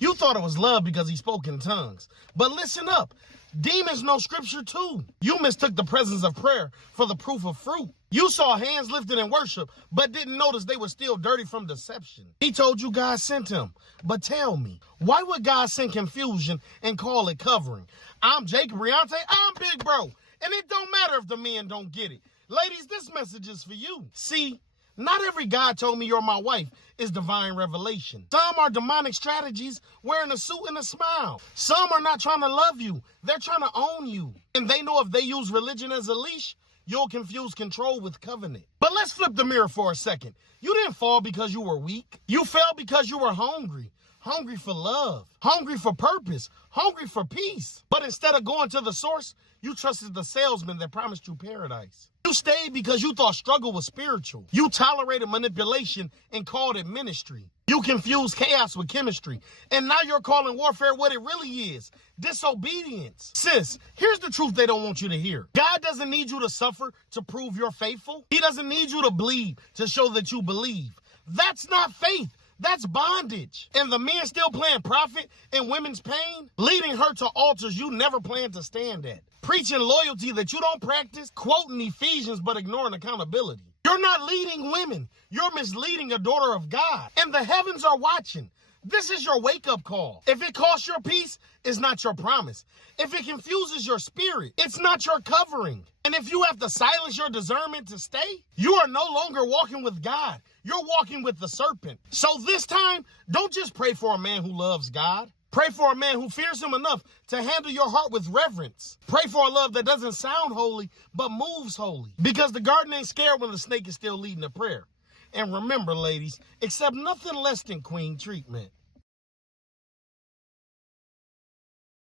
You thought it was love because he spoke in tongues. But listen up. Demons know scripture too. You mistook the presence of prayer for the proof of fruit. You saw hands lifted in worship, but didn't notice they were still dirty from deception. He told you God sent him. But tell me, why would God send confusion and call it covering? I'm Jacob Riante, I'm Big Bro. And it don't matter if the men don't get it. Ladies, this message is for you. See, not every God told me you're my wife is divine revelation. Some are demonic strategies wearing a suit and a smile. Some are not trying to love you. They're trying to own you. And they know if they use religion as a leash, you'll confuse control with covenant. But let's flip the mirror for a second. You didn't fall because you were weak. You fell because you were hungry. Hungry for love. Hungry for purpose. Hungry for peace. But instead of going to the source, you trusted the salesman that promised you paradise. You stayed because you thought struggle was spiritual. You tolerated manipulation and called it ministry. You confused chaos with chemistry. And now you're calling warfare what it really is. Disobedience. Sis, here's the truth they don't want you to hear. God doesn't need you to suffer to prove you're faithful. He doesn't need you to bleed to show that you believe. That's not faith. That's bondage. And the men still playing prophet in women's pain, leading her to altars you never planned to stand at, preaching loyalty that you don't practice, quoting Ephesians but ignoring accountability. You're not leading women. You're misleading a daughter of God. And the heavens are watching. This is your wake-up call. If it costs your peace, it's not your promise. If it confuses your spirit, it's not your covering. And if you have to silence your discernment to stay, you are no longer walking with God. You're walking with the serpent. So this time, don't just pray for a man who loves God. Pray for a man who fears him enough to handle your heart with reverence. Pray for a love that doesn't sound holy, but moves holy. Because the garden ain't scared when the snake is still leading a prayer. And remember, ladies, accept nothing less than queen treatment.